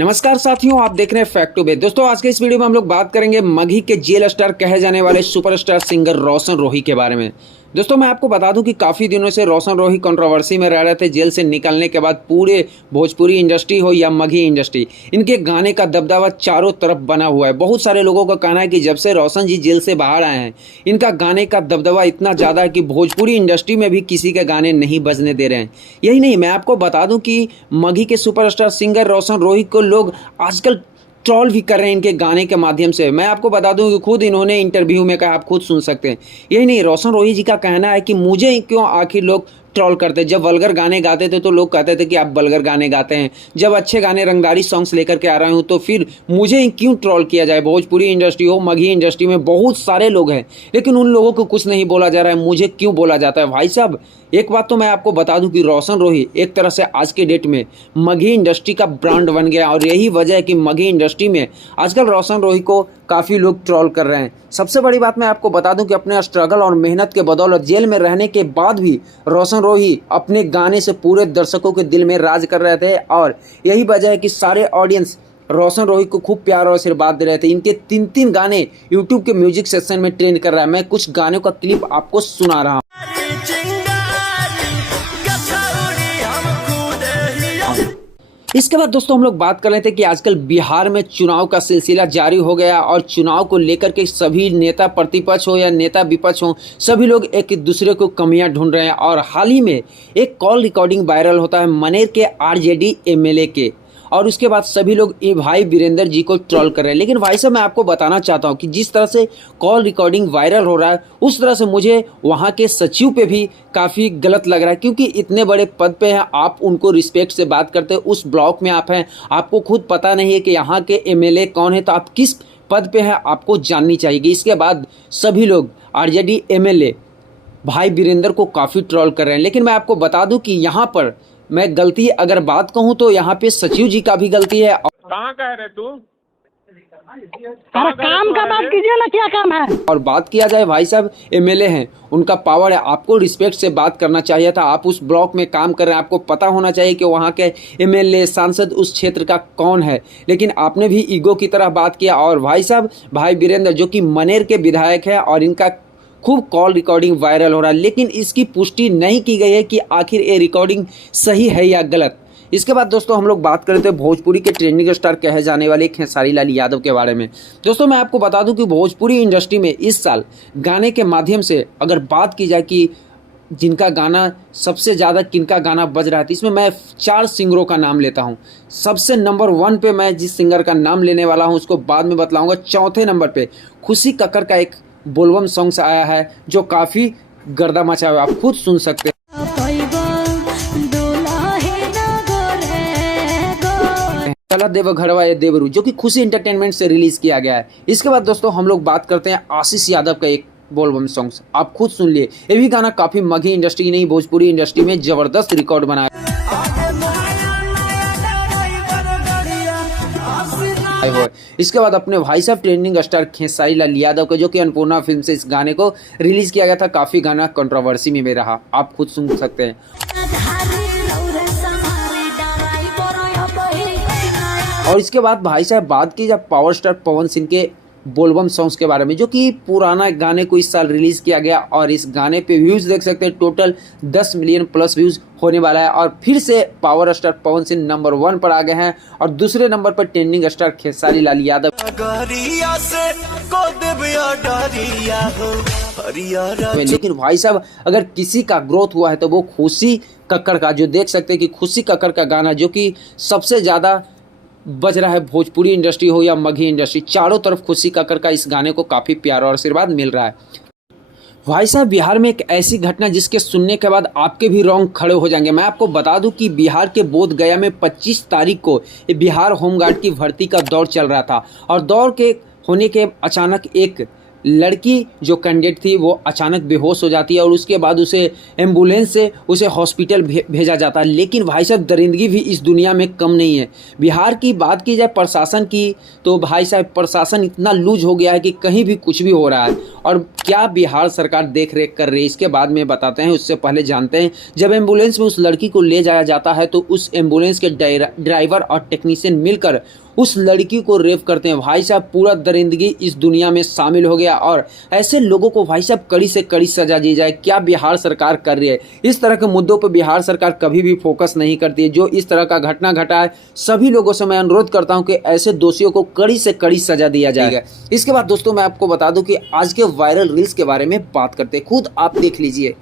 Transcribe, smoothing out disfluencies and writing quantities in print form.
नमस्कार साथियों, आप देख रहे हैं फैक्ट टू बे। दोस्तों, आज के इस वीडियो में हम लोग बात करेंगे मगही के जेल स्टार कहे जाने वाले सुपरस्टार सिंगर रोशन रोही के बारे में। दोस्तों, मैं आपको बता दूं कि काफ़ी दिनों से रोशन रोही कंट्रोवर्सी में रह रहे थे। जेल से निकलने के बाद पूरे भोजपुरी इंडस्ट्री हो या मगही इंडस्ट्री, इनके गाने का दबदबा चारों तरफ बना हुआ है। बहुत सारे लोगों का कहना है कि जब से रोशन जी जेल से बाहर आए हैं, इनका गाने का दबदबा इतना ज़्यादा है कि भोजपुरी इंडस्ट्री में भी किसी के गाने नहीं बजने दे रहे हैं। यही नहीं, मैं आपको बता दूं कि मगही के सुपरस्टार सिंगर रोशन रोही को लोग आजकल ट्रोल भी कर रहे हैं इनके गाने के माध्यम से। मैं आपको बता दूं कि खुद इन्होंने इंटरव्यू में कहा, आप खुद सुन सकते हैं। यही नहीं, रोशन रोही जी का कहना है कि मुझे क्यों आखिर लोग ट्रोल करते। जब वल्गर गाने गाते थे तो लोग कहते थे कि आप वल्गर गाने गाते हैं। जब अच्छे गाने रंगदारी सॉन्ग्स लेकर के आ रहे हूँ तो फिर मुझे क्यों ट्रोल किया जाए। भोजपुरी इंडस्ट्री हो, मगही इंडस्ट्री में बहुत सारे लोग हैं, लेकिन उन लोगों को कुछ नहीं बोला जा रहा है, मुझे क्यों बोला जाता है। भाई साहब, एक बात तो मैं आपको बता दूं कि रोशन रोही एक तरह से आज के डेट में मगही इंडस्ट्री का ब्रांड बन गया, और यही वजह है कि मगही इंडस्ट्री में आजकल रोशन रोही को काफ़ी लोग ट्रोल कर रहे हैं। सबसे बड़ी बात मैं आपको बता दूं कि अपने स्ट्रगल और मेहनत के बदौलत जेल में रहने के बाद भी रोशन रोही अपने गाने से पूरे दर्शकों के दिल में राज कर रहे थे, और यही वजह है कि सारे ऑडियंस रोशन रोही को खूब प्यार और आशीर्वाद दे रहे थे। इनके 3 गाने यूट्यूब के म्यूजिक सेक्शन में ट्रेंड कर रहा है। मैं कुछ गानों का क्लिप आपको सुना रहा हूँ। इसके बाद दोस्तों, हम लोग बात कर रहे थे कि आजकल बिहार में चुनाव का सिलसिला जारी हो गया, और चुनाव को लेकर के सभी नेता प्रतिपक्ष हो या नेता विपक्ष हो, सभी लोग एक दूसरे को कमियां ढूंढ रहे हैं। और हाल ही में एक कॉल रिकॉर्डिंग वायरल होता है मनेर के आरजेडी एमएलए के, और उसके बाद सभी लोग भाई वीरेंद्र जी को ट्रोल कर रहे हैं। लेकिन भाई साहब, मैं आपको बताना चाहता हूं कि जिस तरह से कॉल रिकॉर्डिंग वायरल हो रहा है, उस तरह से मुझे वहां के सचिव पे भी काफ़ी गलत लग रहा है, क्योंकि इतने बड़े पद पे हैं, आप उनको रिस्पेक्ट से बात करते हैं। उस ब्लॉक में आप हैं, आपको खुद पता नहीं है कि यहाँ के एमएलए कौन है, तो आप किस पद पे हैं आपको जाननी चाहिए। इसके बाद सभी लोग आरजेडी एमएलए भाई वीरेंद्र को काफ़ी ट्रोल कर रहे हैं। लेकिन मैं आपको बता दूं कि यहाँ पर मैं गलती अगर बात कहूं तो यहाँ पे सचिव जी का भी गलती है। कहाँ कह रहे तू? अरे काम का बात कीजिए ना, क्या काम है। और बात किया जाए, भाई साहब एमएलए हैं, उनका पावर है, आपको रिस्पेक्ट से बात करना चाहिए था। आप उस ब्लॉक में काम कर रहे हैं, आपको पता होना चाहिए कि वहाँ के एमएलए सांसद उस क्षेत्र का कौन है। लेकिन आपने भी ईगो की तरह बात किया। और भाई साहब, भाई वीरेंद्र जो कि मनेर के विधायक है, और इनका खूब कॉल रिकॉर्डिंग वायरल हो रहा है, लेकिन इसकी पुष्टि नहीं की गई है कि आखिर ये रिकॉर्डिंग सही है या गलत। इसके बाद दोस्तों, हम लोग बात करते हैं भोजपुरी के ट्रेंडिंग स्टार कहे जाने वाले खेसारी लाल यादव के बारे में। दोस्तों, मैं आपको बता दूं कि भोजपुरी इंडस्ट्री में इस साल गाने के माध्यम से अगर बात की जाए कि जिनका गाना सबसे ज़्यादा किनका गाना बज रहा है, तो इसमें मैं 4 सिंगरों का नाम लेता हूं। सबसे नंबर 1 पे मैं जिस सिंगर का नाम लेने वाला हूं उसको बाद में बतलाऊंगा। चौथे नंबर पे खुशी कक्कर का एक बोलबम सॉन्ग्स आया है जो काफ़ी गर्दा मचा हुआ, आप खुद सुन सकते हैं। चला देव घरवा ये देवरू, जो कि खुशी एंटरटेनमेंट से रिलीज किया गया है। इसके बाद दोस्तों, हम लोग बात करते हैं आशीष यादव का एक बोलबम सॉन्ग्स, आप खुद सुन लिए। ये भी गाना काफ़ी मगही इंडस्ट्री नहीं, भोजपुरी इंडस्ट्री में ज़बरदस्त रिकॉर्ड बनाया। इसके बाद अपने भाई साहब ट्रेंडिंग स्टार खेसारी लाल यादव का, जो कि अन्नपूर्णा फिल्म से इस गाने को रिलीज किया गया था, काफ़ी गाना कंट्रोवर्सी में भी रहा, आप खुद सुन सकते हैं। और इसके बाद भाई साहब बात की जब पावर स्टार पवन सिंह के बोलबम सॉन्ग्स के बारे में, जो कि पुराना गाने को इस साल रिलीज किया गया, और इस गाने पे व्यूज़ देख सकते हैं, टोटल 10 मिलियन प्लस व्यूज़ होने वाला है। और फिर से power star Pawan Singh number 1 पर आ गए हैं, और दूसरे नंबर पर ट्रेंडिंग स्टार खेसारी लाल यादव। लेकिन भाई साहब, अगर किसी का ग्रोथ हुआ है तो वो खुशी कक्कर का, जो देख सकते हैं कि खुशी कक्कर का गाना जो कि सबसे ज़्यादा बज रहा है, भोजपुरी इंडस्ट्री हो या मगही इंडस्ट्री, चारों तरफ खुशी कक्कर का इस गाने को काफ़ी प्यार और आशीर्वाद मिल रहा है। भाई साहब, बिहार में एक ऐसी घटना जिसके सुनने के बाद आपके भी रोंग खड़े हो जाएंगे। मैं आपको बता दूं कि बिहार के बोध गया में 25 तारीख को बिहार होमगार्ड की भर्ती का दौर चल रहा था, और दौर के होने के अचानक एक लड़की जो कैंडिडेट थी वो अचानक बेहोश हो जाती है और उसके बाद उसे एम्बुलेंस से उसे हॉस्पिटल भेजा जाता है। लेकिन भाई साहब दरिंदगी भी इस दुनिया में कम नहीं है। बिहार की बात की जाए प्रशासन की तो भाई साहब प्रशासन इतना लूज हो गया है कि कहीं भी कुछ भी हो रहा है। और क्या बिहार सरकार देख रेख कर रही है इसके बाद में बताते हैं। उससे पहले जानते हैं जब एम्बुलेंस में उस लड़की को ले जाया जाता है तो उस एम्बुलेंस के ड्राइवर और टेक्नीशियन मिलकर उस लड़की को रेप करते हैं। भाई साहब पूरा दरिंदगी इस दुनिया में शामिल हो गया और ऐसे लोगों को भाई साहब कड़ी से कड़ी सजा दी जाए। क्या बिहार सरकार कर रही है? इस तरह के मुद्दों पर बिहार सरकार कभी भी फोकस नहीं करती है। जो इस तरह का घटना घटा है सभी लोगों से मैं अनुरोध करता हूं कि ऐसे दोषियों को कड़ी से कड़ी सजा दिया जाएगा। इसके बाद दोस्तों मैं आपको बता दूं कि आज के वायरल रील्स के बारे में बात करते हैं, खुद आप देख लीजिए।